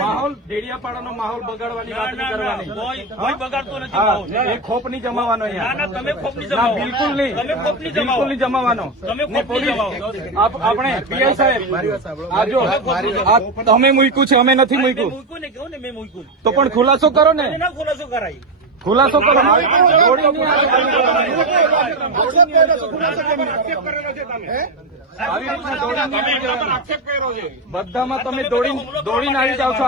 માહોલ ડેડિયાપાડાનો માહોલ બગાડવાની વાત નહીં કરવાની. કોઈ બગાડતો નથી. એ ખોપ નહીં જમાવાનો અહીંયા. તમે ખોપ નહીં જમાવો. બિલકુલ નહીં. તમે ખોપ નહીં જમાવો. બિલકુલ નહીં જમાવાનો. તમે ખોપ નહીં જમાવો. આપણે પીઆઈ સાહેબ આ જો તમે મૂક્યું છે, અમે નથી મૂક્યું. મૂક્યું ને કેવું ને મેં મૂક્યું. તો પણ ખુલાસો કરો ને. ખુલાસો કરાય. ખુલાસો કરો. બધામાં તમે દોડીને આવી જાવ છો.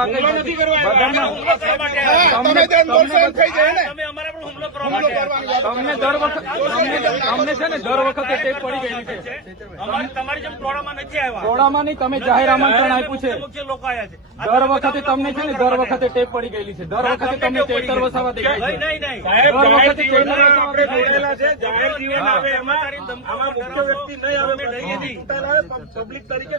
તમને દર વખત અમને છે ને દર વખતે ટેપ પડી ગયેલી છે. તમારી જેમ ટોળામાં નથી આવ્યા. ટોળામાં નહીં, તમે જાહેર આમંત્રણ આપ્યું છે. દર વખતે તમને છે ને દર વખતે ટેપ પડી ગયેલી છે. દર વખતે તમને ટેટર વસાવા દેખાય છે. દર વખતે ટેટર વસાવા છે. જાહેર જીવન આવે એમાં મુખ્ય વ્યક્તિ નહીં આવે. પબ્લિક તરીકે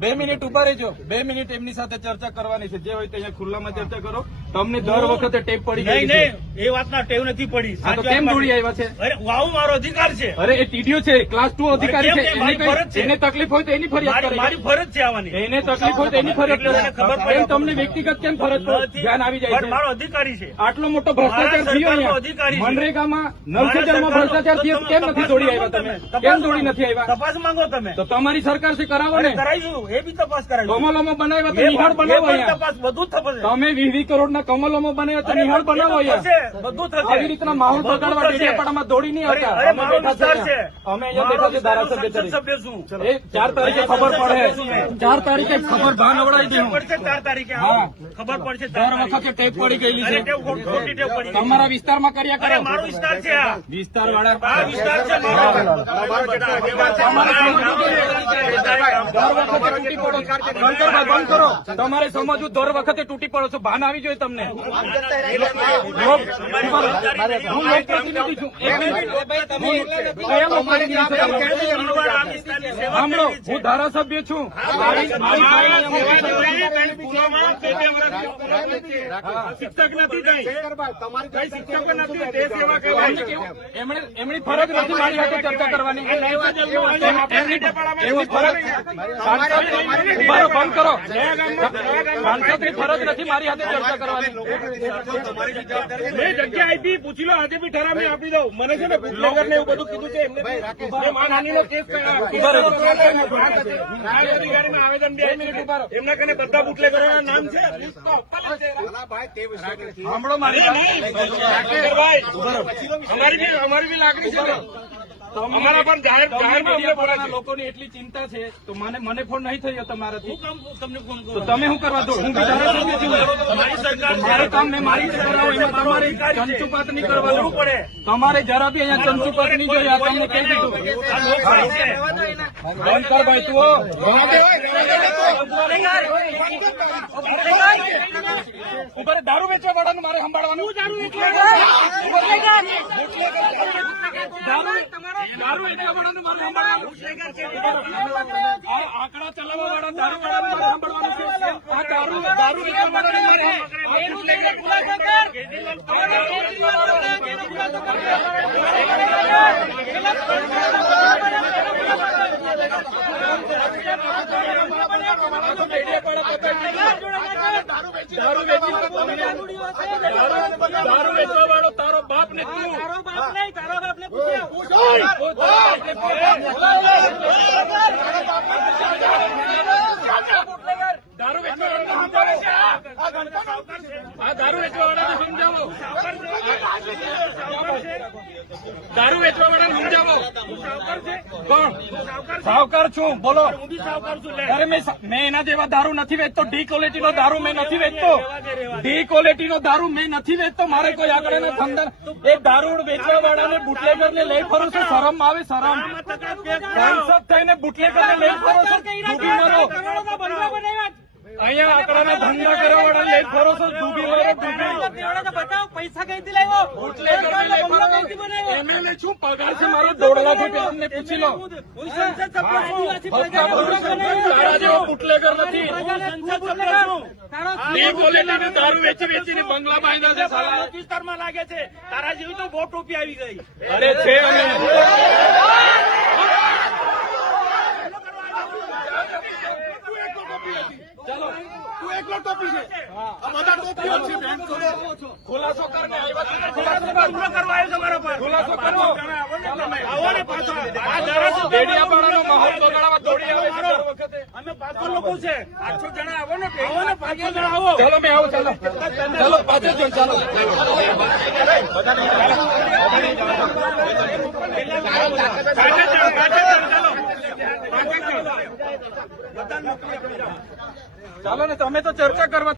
2 મિનિટ ઉભા રહેજો. 2 મિનિટ એમની સાથે ચર્ચા કરવાની છે. જે હોય તે અહીંયા ખુલ્લામાં ચર્ચા કરો. તમને દર વખતે ટેપ પડી ગઈ છે. એ વાતના ટેવ નથી પડી. તો કેમ દોડી આવ્યા છે? અરે મારો અધિકાર છે. અરે એ ટીડીઓ છે, ક્લાસ 2 અધિકારી છે. એને તકલીફ હોય તો એની ફરિયાદ કરે. મારી ફરજ છે આવવાની. એને તકલીફ હોય તો એની ફરિયાદ કરે. ખબર પડે તમને વ્યક્તિગત કેમ ફરજ ધ્યાન આવી જાય છે? મારો અધિકારી છે. આટલો મોટો ભ્રષ્ટાચાર થયો અહીંયા મનરેગામાં, નવસેજરમાં ભ્રષ્ટાચાર થયો. કેમ નથી દોડી આવ્યા તમે? કેમ દોડી નથી આવ્યા? તપાસ માંગો તમે. તો તમારી સરકાર છે, કરાવો ને. કરાવીશું. એ બી તપાસ કરાવીશું. કમલોમાં બનાવ્યા તો નિહાળ બનાવો. તપાસ બધું થશે. તમે 20 કરોડના કમલોમાં બનાવ્યા તો નિહાળ બનાવો. બધું થશે. આવી રીતના માહોલ બગાડવા ડેડિયાપાડામાં દોડી નહીં આવતા. અમે અહીંયા બેઠા છે ધારાસભ્ય તરીકે. એ 4 તારીખે ખબર પડે. 4 તારીખે ખબર ભાન અવડાવી દે. 4 તારીખે ખબર પડશે. દર વખતે ટેપ પડી ગયેલી છે. તમારા વિસ્તારમાં કર્યા કરો. મારો વિસ્તાર છે. વિસ્તાર વાળા વિસ્તાર છે. બંધ કરો. તમારે સમજવું, દર વખતે તૂટી પડો છો. ભાન આવી જોઈએ તમને. સાંભળો, હું ધારાસભ્ય છું. શિક્ષક નથી. એમની ફરજ નથી મારી સાથે ચર્ચા કરવાની. એમની ફરજ બંધ કરો. સાંસદની ફરજ નથી મારી સાથે ચર્ચા કરવાની. મેં જગ્યા આપી, પૂછી લો. આજે બી ઠરાવ મેં આપી દઉં. મને છે ને બ્લોગર ને એવું બધું કીધું છે. એમને માનહાનિનો કેસ અધિકારીમાં આવેદન બી એમના કને બધા બુટલેગરોના નામ છે. સાંભળો મારી અમારી બી લાગણી છે. અમારા પણ જાહેર લોકોની એટલી ચિંતા છે તો મને ફોન નહીં થયો તમારાથી. તમને ફોન કરો. તમે શું કરવા દો? હું ધારાસભ્ય છું. મારે કામ મેં મારી રીતે કરાવો. એમાં તમારે ચંચુપાત નહીં કરવાનું પડે. તમારે જરા બી અહીંયા ચંચુપાત નહીં જોઈએ. આ તમને કહી દીધું. બંધ કર ભાઈ તું. ઉપર દારૂ વેચવા વાળાનું મારે સંભાળવાનું. દારૂ વેચવા વાળાનું આંકડા ચલાવવા વાળા દારૂ વાળાનું સંભાળવાનું છે. દારૂ વેચવા વાળાનું દારૂ વેચવા વાળો તારો બાપ ને તું. તારો બાપ નહીં, તારો બાપ ને દારૂ વેચવા વાળાને સમજાવો. દારૂ વેચવા વાળાને સમજાવો. કોણ સાવકાર છું? બોલો. અરે મેં એના જેવા દારૂ નથી વેચતો. ડી ક્વોલિટીનો દારૂ મેં નથી વેચતો. ડી ક્વોલિટીનો દારૂ મેં નથી વેચતો. મારે કોઈ આગળ ધંધા એ દારૂ વેચવા વાળાને બુટલેગર ને લઈ ફરું છું. શરમ આવે? શરમ. સાંસદ થઈને બુટલેગર ને લઈ ફરો છો. અહીંયા આંકડાના ધંધા કરવા વાળા લઈ ફરો છો. ડૂબી બતાવો. પૈસા કઈથી લાવ્યો? એમએલએ છું, પગાર છે મારો 1.5 લાખ રૂપિયા. અમને પૂછી લો. તારા જેવો બુટલેગર નથી. દારૂ વેચીને બંગલા બાંધ્યા છે. વિસ્તારમાં લાગે છે. તારા જેવી તો બહુ ટોપી આવી ગઈ. અરે છે અમે ચાલો તું એકલો ટોપી છે. આ બધા ટોપીઓ છે. બેન ખુલાસો કરીને આવ્યા ખુલાસો કરવા આવ્યો તમારા પર. ખુલાસો કરવો. આવો ને પાછા. આ ધારાસભ્ય ડેડિયાપાડાનો માહોલ બગાડવા દોડી આવે છે દર વખતે. અમે 500 લોકો છે. 800 જણા આવો ને. આવો ને 500 જણા આવો. ચાલો મેં આવું ચાલો ચાલો પાછળ જો ચાલો ચાલો ને તમે તો ચર્ચા કરવા